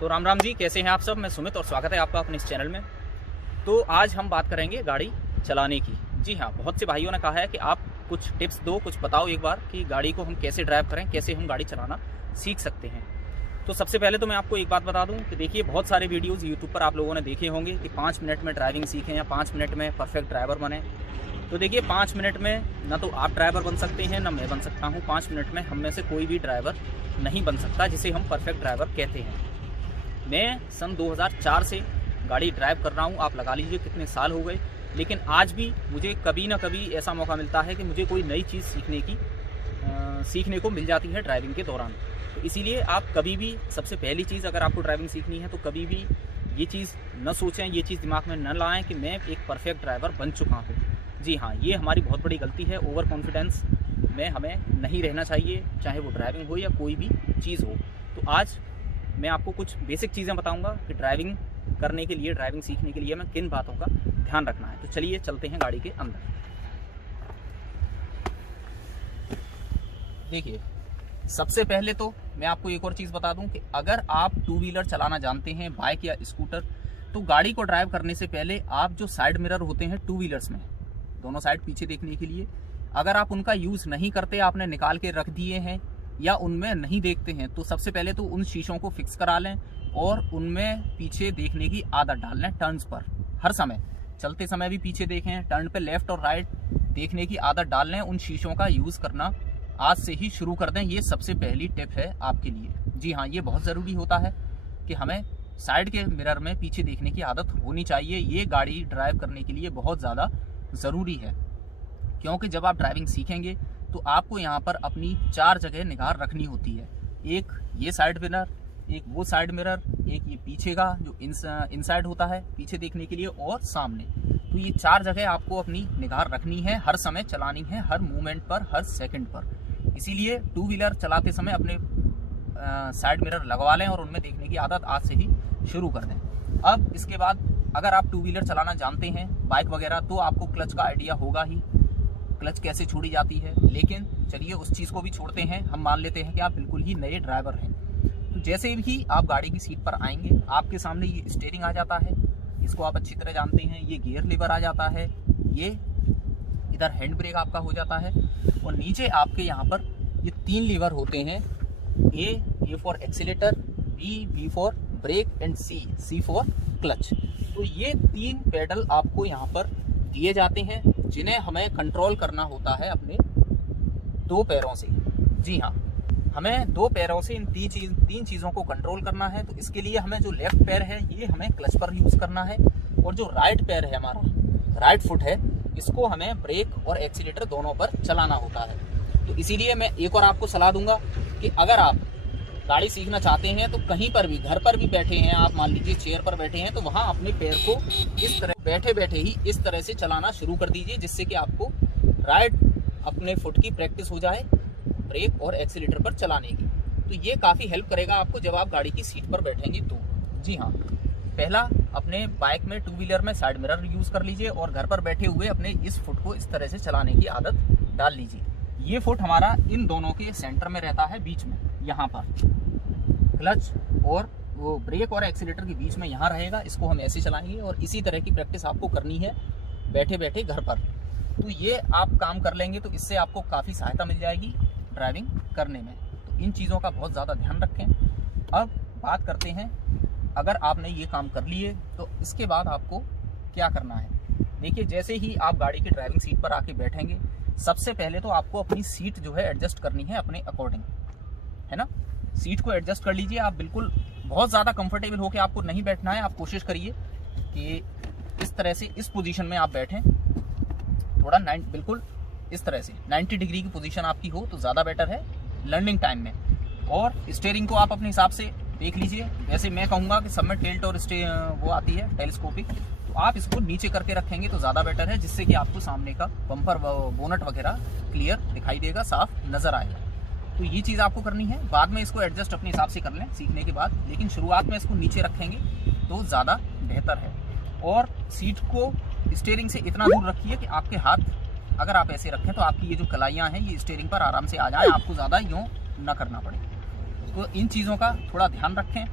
तो राम राम जी, कैसे हैं आप सब। मैं सुमित और स्वागत है आपका अपने इस चैनल में। तो आज हम बात करेंगे गाड़ी चलाने की। जी हाँ, बहुत से भाइयों ने कहा है कि आप कुछ टिप्स दो, कुछ बताओ एक बार कि गाड़ी को हम कैसे ड्राइव करें, कैसे हम गाड़ी चलाना सीख सकते हैं। तो सबसे पहले तो मैं आपको एक बात बता दूं कि देखिए, बहुत सारे वीडियोस यूट्यूब पर आप लोगों ने देखे होंगे कि 5 मिनट में ड्राइविंग सीखें या 5 मिनट में परफेक्ट ड्राइवर बने। तो देखिए, 5 मिनट में ना तो आप ड्राइवर बन सकते हैं ना मैं बन सकता हूँ। 5 मिनट में हम में से कोई भी ड्राइवर नहीं बन सकता जिसे हम परफेक्ट ड्राइवर कहते हैं। मैं सन 2004 से गाड़ी ड्राइव कर रहा हूँ, आप लगा लीजिए कितने साल हो गए, लेकिन आज भी मुझे कभी ना कभी ऐसा मौका मिलता है कि मुझे कोई नई चीज़ सीखने को मिल जाती है ड्राइविंग के दौरान। तो इसीलिए आप कभी भी, सबसे पहली चीज़ अगर आपको ड्राइविंग सीखनी है तो कभी भी ये चीज़ न सोचें, ये चीज़ दिमाग में न लाएं कि मैं एक परफेक्ट ड्राइवर बन चुका हूँ। जी हाँ, ये हमारी बहुत बड़ी गलती है। ओवर कॉन्फिडेंस में हमें नहीं रहना चाहिए, चाहे वो ड्राइविंग हो या कोई भी चीज़ हो। तो आज मैं आपको कुछ बेसिक चीज़ें बताऊंगा कि ड्राइविंग करने के लिए, ड्राइविंग सीखने के लिए हमें किन बातों का ध्यान रखना है। तो चलिए चलते हैं गाड़ी के अंदर। देखिए, सबसे पहले तो मैं आपको एक और चीज़ बता दूं कि अगर आप 2 व्हीलर चलाना जानते हैं, बाइक या स्कूटर, तो गाड़ी को ड्राइव करने से पहले आप जो साइड मिरर होते हैं 2 व्हीलर्स में, दोनों साइड पीछे देखने के लिए, अगर आप उनका यूज़ नहीं करते, आपने निकाल के रख दिए हैं या उनमें नहीं देखते हैं, तो सबसे पहले तो उन शीशों को फिक्स करा लें और उनमें पीछे देखने की आदत डाल लें। टर्न्स पर हर समय, चलते समय भी पीछे देखें, टर्न पे लेफ्ट और राइट देखने की आदत डाल लें। उन शीशों का यूज़ करना आज से ही शुरू कर दें। ये सबसे पहली टिप है आपके लिए। जी हाँ, ये बहुत ज़रूरी होता है कि हमें साइड के मिरर में पीछे देखने की आदत होनी चाहिए। ये गाड़ी ड्राइव करने के लिए बहुत ज़्यादा ज़रूरी है, क्योंकि जब आप ड्राइविंग सीखेंगे तो आपको यहाँ पर अपनी 4 जगह निगाह रखनी होती है। एक ये साइड मिरर, एक वो साइड मिरर, एक ये पीछे का जो इनसाइड होता है पीछे देखने के लिए, और सामने। तो ये 4 जगह आपको अपनी निगाह रखनी है, हर समय चलानी है, हर मूवमेंट पर, हर सेकंड पर। इसीलिए 2 व्हीलर चलाते समय अपने साइड मिरर लगवा लें और उनमें देखने की आदत आज से ही शुरू कर दें। अब इसके बाद अगर आप 2 व्हीलर चलाना जानते हैं, बाइक वगैरह, तो आपको क्लच का आइडिया होगा ही, क्लच कैसे छोड़ी जाती है। लेकिन चलिए उस चीज़ को भी छोड़ते हैं, हम मान लेते हैं कि आप बिल्कुल ही नए ड्राइवर हैं। तो जैसे ही आप गाड़ी की सीट पर आएंगे, आपके सामने ये स्टीयरिंग आ जाता है, इसको आप अच्छी तरह जानते हैं। ये गियर लीवर आ जाता है, ये इधर हैंड ब्रेक आपका हो जाता है, और नीचे आपके यहाँ पर ये 3 लीवर होते हैं। A for accelerator, B for brake, and C for clutch. तो ये 3 पेडल आपको यहाँ पर दिए जाते हैं, जिन्हें हमें कंट्रोल करना होता है अपने 2 पैरों से। जी हाँ, हमें 2 पैरों से इन 3 चीज़ों को कंट्रोल करना है। तो इसके लिए हमें जो लेफ्ट पैर है ये हमें क्लच पर यूज़ करना है, और जो राइट पैर है हमारा, राइट फुट है, इसको हमें ब्रेक और एक्सीलेटर दोनों पर चलाना होता है। तो इसीलिए मैं एक और आपको सलाह दूंगा कि अगर आप गाड़ी सीखना चाहते हैं तो कहीं पर भी, घर पर भी बैठे हैं आप, मान लीजिए चेयर पर बैठे हैं, तो वहाँ अपने पैर को इस तरह बैठे बैठे ही इस तरह से चलाना शुरू कर दीजिए, जिससे कि आपको राइट अपने फुट की प्रैक्टिस हो जाए ब्रेक और एक्सीलेटर पर चलाने की। तो ये काफ़ी हेल्प करेगा आपको जब आप गाड़ी की सीट पर बैठेंगे तो। जी हाँ, पहला, अपने बाइक में 2 व्हीलर में साइड मिरर यूज़ कर लीजिए, और घर पर बैठे हुए अपने इस फुट को इस तरह से चलाने की आदत डाल लीजिए। ये फुट हमारा इन दोनों के सेंटर में रहता है, बीच में, यहाँ पर क्लच और वो ब्रेक और एक्सीलेटर के बीच में यहाँ रहेगा। इसको हम ऐसे चलाएंगे, और इसी तरह की प्रैक्टिस आपको करनी है बैठे बैठे घर पर। तो ये आप काम कर लेंगे तो इससे आपको काफ़ी सहायता मिल जाएगी ड्राइविंग करने में। तो इन चीज़ों का बहुत ज़्यादा ध्यान रखें। अब बात करते हैं, अगर आपने ये काम कर लिए तो इसके बाद आपको क्या करना है। देखिए, जैसे ही आप गाड़ी की ड्राइविंग सीट पर आके बैठेंगे, सबसे पहले तो आपको अपनी सीट जो है एडजस्ट करनी है अपने अकॉर्डिंग, है ना। सीट को एडजस्ट कर लीजिए। आप बिल्कुल बहुत ज़्यादा कंफर्टेबल होकर आपको नहीं बैठना है। आप कोशिश करिए कि इस तरह से, इस पोजीशन में आप बैठें, थोड़ा बिल्कुल इस तरह से 90 डिग्री की पोजीशन आपकी हो तो ज़्यादा बेटर है लर्निंग टाइम में। और स्टीयरिंग को आप अपने हिसाब से देख लीजिए। वैसे मैं कहूँगा कि सब में टिल्ट और वो आती है टेलीस्कोपिक, तो आप इसको नीचे करके रखेंगे तो ज़्यादा बेटर है, जिससे कि आपको सामने का बम्पर, बोनट वगैरह क्लियर दिखाई देगा, साफ नज़र आएगा। तो ये चीज़ आपको करनी है। बाद में इसको एडजस्ट अपने हिसाब से कर लें सीखने के बाद, लेकिन शुरुआत में इसको नीचे रखेंगे तो ज़्यादा बेहतर है। और सीट को स्टीयरिंग से इतना दूर रखिए कि आपके हाथ, अगर आप ऐसे रखें तो आपकी ये जो कलाइयाँ हैं ये स्टीयरिंग पर आराम से आ जाएं, आपको ज़्यादा यूँ ना करना पड़े। तो इन चीज़ों का थोड़ा ध्यान रखें।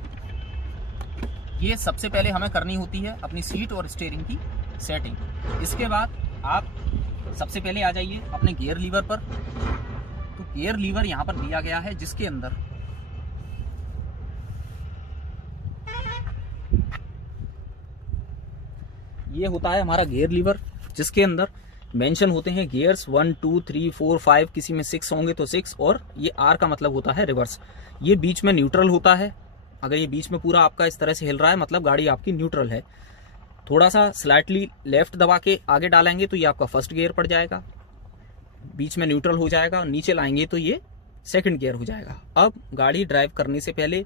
ये सबसे पहले हमें करनी होती है अपनी सीट और स्टीयरिंग की सेटिंग। इसके बाद आप सबसे पहले आ जाइए अपने गियर लीवर पर। तो गियर लीवर यहाँ पर दिया गया है, जिसके अंदर ये होता है हमारा गियर लीवर, जिसके अंदर मेंशन होते हैं गियर्स 1 2 3 4 5, किसी में 6 होंगे तो 6, और ये आर का मतलब होता है रिवर्स। ये बीच में न्यूट्रल होता है। अगर ये बीच में पूरा आपका इस तरह से हिल रहा है मतलब गाड़ी आपकी न्यूट्रल है। थोड़ा सा स्लाइटली लेफ्ट दबा के आगे डालेंगे तो ये आपका फर्स्ट गियर पड़ जाएगा, बीच में न्यूट्रल हो जाएगा। नीचे लाएंगे तो ये सेकंड गियर हो जाएगा। अब गाड़ी ड्राइव करने से पहले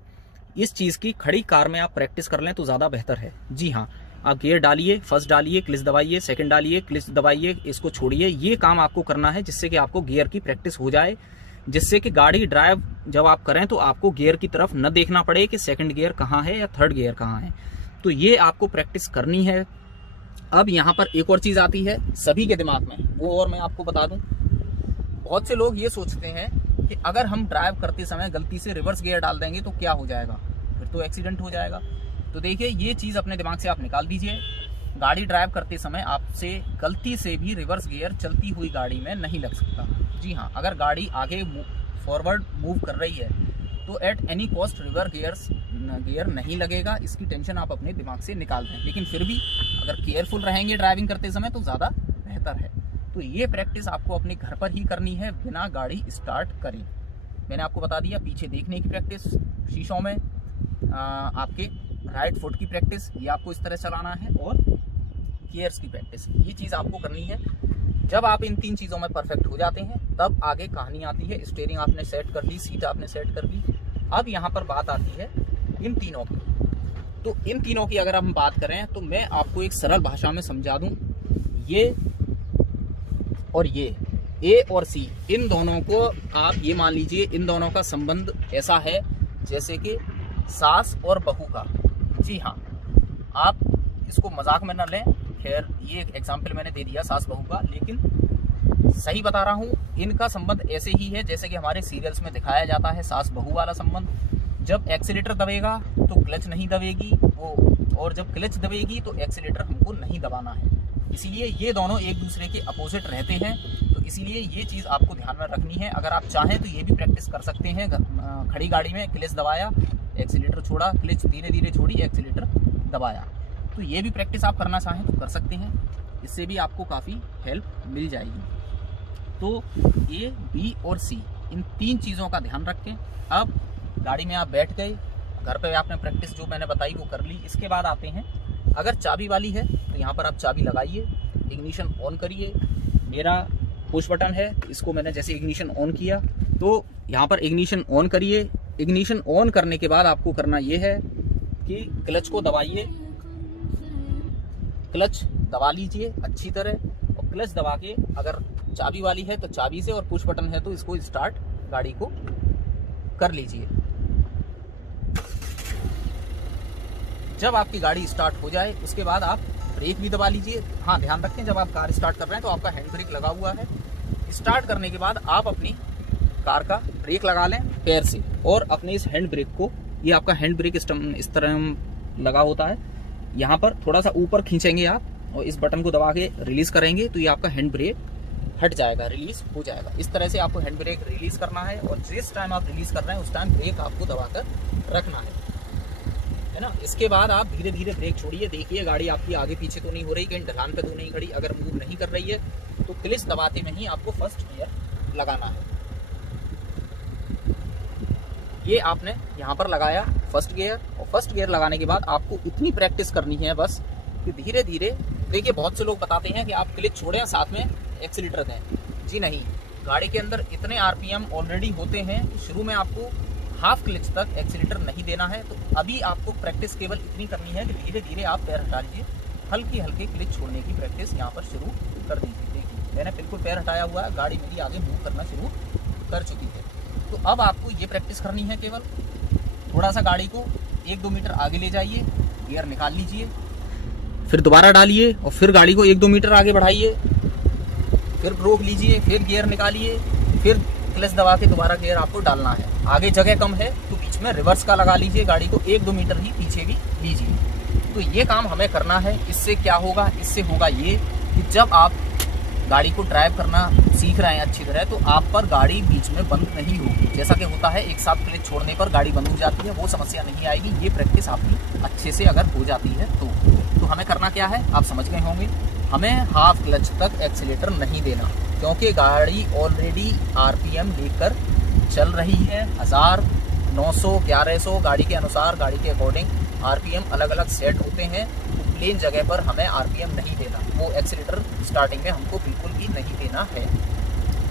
इस चीज़ की खड़ी कार में आप प्रैक्टिस कर लें तो ज़्यादा बेहतर है। जी हाँ, आप गियर डालिए, फर्स्ट डालिए, क्लिच दबाइए, सेकंड डालिए, क्लिच दबाइए, इसको छोड़िए। ये काम आपको करना है जिससे कि आपको गियर की प्रैक्टिस हो जाए, जिससे कि गाड़ी ड्राइव जब आप करें तो आपको गियर की तरफ न देखना पड़े कि सेकंड गियर कहाँ है या थर्ड गियर कहाँ है। तो ये आपको प्रैक्टिस करनी है। अब यहाँ पर एक और चीज़ आती है सभी के दिमाग में, वो और मैं आपको बता दूं। बहुत से लोग ये सोचते हैं कि अगर हम ड्राइव करते समय गलती से रिवर्स गियर डाल देंगे तो क्या हो जाएगा, फिर तो एक्सीडेंट हो जाएगा। तो देखिए, ये चीज़ अपने दिमाग से आप निकाल दीजिए। गाड़ी ड्राइव करते समय आपसे गलती से भी रिवर्स गियर चलती हुई गाड़ी में नहीं लग सकता। जी हाँ, अगर गाड़ी आगे फॉरवर्ड मूव कर रही है तो at any cost reverse gear नहीं लगेगा। इसकी टेंशन आप अपने दिमाग से निकाल दें। लेकिन फिर भी अगर केयरफुल रहेंगे ड्राइविंग करते समय तो ज़्यादा बेहतर है। तो ये प्रैक्टिस आपको अपने घर पर ही करनी है बिना गाड़ी स्टार्ट करें। मैंने आपको बता दिया, पीछे देखने की प्रैक्टिस, शीशों में आपके राइट फुट की प्रैक्टिस, ये आपको इस तरह चलाना है, और गियर्स की प्रैक्टिस, ये चीज़ आपको करनी है। जब आप इन 3 चीज़ों में परफेक्ट हो जाते हैं तब आगे कहानी आती है। स्टीयरिंग आपने सेट कर ली, सीट आपने सेट कर ली। अब यहाँ पर बात आती है इन तीनों की। तो इन तीनों की अगर हम बात करें तो मैं आपको एक सरल भाषा में समझा दूं। ये और ये ए और सी, इन दोनों को आप ये मान लीजिए, इन दोनों का संबंध ऐसा है जैसे कि सास और बहू का। जी हाँ, आप इसको मजाक में न लें। खैर, ये एक एग्जाम्पल मैंने दे दिया सास बहू का, लेकिन सही बता रहा हूँ। इनका संबंध ऐसे ही है जैसे कि हमारे सीरियल्स में दिखाया जाता है सास बहू वाला संबंध। जब एक्सीलेटर दबेगा तो क्लच नहीं दबेगी वो, और जब क्लच दबेगी तो एक्सीलेटर हमको नहीं दबाना है। इसीलिए ये दोनों एक दूसरे के अपोजिट रहते हैं। तो इसीलिए ये चीज़ आपको ध्यान में रखनी है। अगर आप चाहें तो ये भी प्रैक्टिस कर सकते हैं। खड़ी गाड़ी में क्लच दबाया, एक्सीलेटर छोड़ा, क्लच धीरे धीरे छोड़ी, एक्सीलेटर दबाया। तो ये भी प्रैक्टिस आप करना चाहें तो कर सकते हैं। इससे भी आपको काफ़ी हेल्प मिल जाएगी। तो ए, बी और सी, इन 3 चीज़ों का ध्यान रखें। अब गाड़ी में आप बैठ गए, घर पे आपने प्रैक्टिस जो मैंने बताई वो कर ली। इसके बाद आते हैं, अगर चाबी वाली है तो यहाँ पर आप चाबी लगाइए, इग्निशन ऑन करिए। मेरा पुश बटन है, इसको मैंने जैसे इग्निशन ऑन किया तो यहाँ पर इग्निशन ऑन करिए। इग्निशन ऑन करने के बाद आपको करना ये है कि क्लच को दबाइए, क्लच दबा लीजिए अच्छी तरह, और क्लच दबा के अगर चाबी वाली है तो चाबी से, और पुश बटन है तो इसको स्टार्ट गाड़ी को कर लीजिए। जब आपकी गाड़ी स्टार्ट हो जाए उसके बाद आप ब्रेक भी दबा लीजिए। हाँ, ध्यान रखें, जब आप कार स्टार्ट कर रहे हैं तो आपका हैंड ब्रेक लगा हुआ है। स्टार्ट करने के बाद आप अपनी कार का ब्रेक लगा लें पैर से, और अपने इस हैंड ब्रेक को, ये आपका हैंड ब्रेक इस तरह लगा होता है, यहाँ पर थोड़ा सा ऊपर खींचेंगे आप और इस बटन को दबा के रिलीज करेंगे तो ये आपका हैंड ब्रेक हट जाएगा, रिलीज हो जाएगा। इस तरह से आपको हैंड ब्रेक रिलीज करना है, और जिस टाइम आप रिलीज कर रहे हैं उस टाइम ब्रेक आपको दबाकर रखना है ना। इसके बाद आप धीरे धीरे ब्रेक छोड़िए। देखिए गाड़ी आपकी आगे पीछे तो नहीं हो रही, कहीं ढलान पे तो नहीं खड़ी। अगर मूव नहीं कर रही है तो क्लच दबाते में ही आपको फर्स्ट गियर लगाना है। ये आपने यहाँ पर लगाया फर्स्ट गियर, और फर्स्ट गियर लगाने के बाद आपको इतनी प्रैक्टिस करनी है बस कि धीरे धीरे। देखिए, बहुत से लोग बताते हैं कि आप क्लच छोड़ें साथ में एक्सीलेटर दें। जी नहीं, गाड़ी के अंदर इतने आरपीएम ऑलरेडी होते हैं कि शुरू में आपको हाफ क्लच तक एक्सीलेटर नहीं देना है। तो अभी आपको प्रैक्टिस केवल इतनी करनी है कि धीरे धीरे आप पैर हटा लीजिए, हल्की हल्के क्लच छोड़ने की प्रैक्टिस यहाँ पर शुरू कर दीजिए। देखिए, मैंने बिल्कुल पैर हटाया हुआ है, गाड़ी मेरी आगे मूव करना शुरू कर चुकी है। तो अब आपको ये प्रैक्टिस करनी है, केवल थोड़ा सा गाड़ी को 1-2 मीटर आगे ले जाइए, गियर निकाल लीजिए, फिर दोबारा डालिए, और फिर गाड़ी को 1-2 मीटर आगे बढ़ाइए, फिर रोक लीजिए, फिर गियर निकालिए, फिर क्लच दबा के दोबारा गियर आपको डालना है। आगे जगह कम है तो पीछे बीच में रिवर्स का लगा लीजिए, गाड़ी को 1-2 मीटर ही पीछे भी लीजिए। तो ये काम हमें करना है। इससे क्या होगा, इससे होगा ये कि जब आप गाड़ी को ड्राइव करना सीख रहे हैं अच्छी तरह, तो आप पर गाड़ी बीच में बंद नहीं होगी। जैसा कि होता है एक साथ क्लच छोड़ने पर गाड़ी बंद हो जाती है, वो समस्या नहीं आएगी। ये प्रैक्टिस आपकी अच्छे से अगर हो जाती है तो हमें करना क्या है, आप समझ गए होंगे। हमें हाफ क्लच तक एक्सीलेटर नहीं देना, क्योंकि गाड़ी ऑलरेडी RPM लेकर चल रही है। 1000, 900, 1100 गाड़ी के अनुसार, गाड़ी के अकॉर्डिंग RPM अलग अलग सेट होते हैं। तो प्लेन जगह पर हमें RPM नहीं देना, वो एक्सीलेटर स्टार्टिंग में हमको बिल्कुल भी नहीं देना है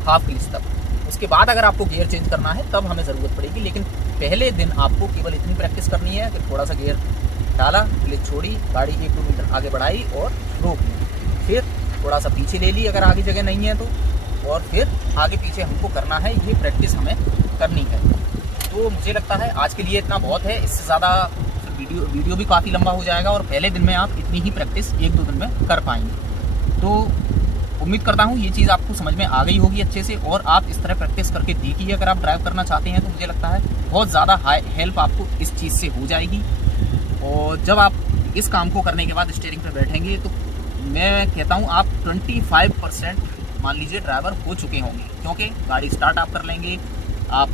हाफ क्लच तक। उसके बाद अगर आपको गियर चेंज करना है तब हमें ज़रूरत पड़ेगी, लेकिन पहले दिन आपको केवल इतनी प्रैक्टिस करनी है कि थोड़ा सा गियर डाला, क्लच छोड़ी, गाड़ी 1-2 मीटर आगे बढ़ाई और रोक ली, फिर थोड़ा सा पीछे ले ली अगर आगे जगह नहीं है तो, और फिर आगे पीछे हमको करना है। ये प्रैक्टिस हमें करनी है। तो मुझे लगता है आज के लिए इतना बहुत है, इससे ज़्यादा वीडियो भी काफ़ी लंबा हो जाएगा और पहले दिन में आप इतनी ही प्रैक्टिस 1-2 दिन में कर पाएंगे। तो उम्मीद करता हूँ ये चीज़ आपको समझ में आ गई होगी अच्छे से, और आप इस तरह प्रैक्टिस करके देखिए। अगर आप ड्राइव करना चाहते हैं तो मुझे लगता है बहुत ज़्यादा हेल्प आपको इस चीज़ से हो जाएगी। और जब आप इस काम को करने के बाद स्टीयरिंग पर बैठेंगे तो मैं कहता हूँ आप 25% मान लीजिए ड्राइवर हो चुके होंगे, क्योंकि गाड़ी स्टार्ट आप कर लेंगे, आप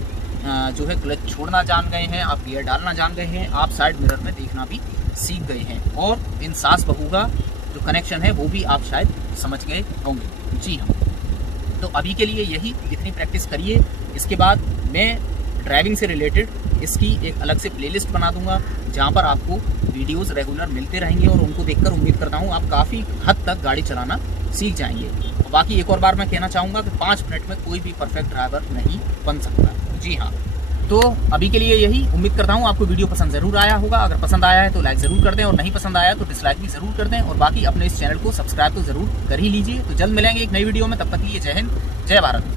जो है क्लच छोड़ना जान गए हैं, आप गियर डालना जान गए हैं, आप साइड मिरर में देखना भी सीख गए हैं, और इन सास बहू का जो कनेक्शन है वो भी आप शायद समझ गए होंगे। जी हाँ, तो अभी के लिए यही, इतनी प्रैक्टिस करिए। इसके बाद मैं ड्राइविंग से रिलेटेड इसकी एक अलग से प्लेलिस्ट बना दूंगा, जहाँ पर आपको वीडियोस रेगुलर मिलते रहेंगे, और उनको देखकर उम्मीद करता हूँ आप काफ़ी हद तक गाड़ी चलाना सीख जाएंगे। और बाकी एक और बार मैं कहना चाहूँगा कि 5 मिनट में कोई भी परफेक्ट ड्राइवर नहीं बन सकता। जी हाँ, तो अभी के लिए यही। उम्मीद करता हूँ आपको वीडियो पसंद ज़रूर आया होगा। अगर पसंद आया है तो लाइक ज़रूर कर दें, और नहीं पसंद आया तो डिसलाइक भी ज़रूर कर दें, और बाकी अपने इस चैनल को सब्सक्राइब तो ज़रूर कर ही लीजिए। तो जल्द मिलेंगे एक नई वीडियो में, तब तक के लिए जय हिंद, जय भारत।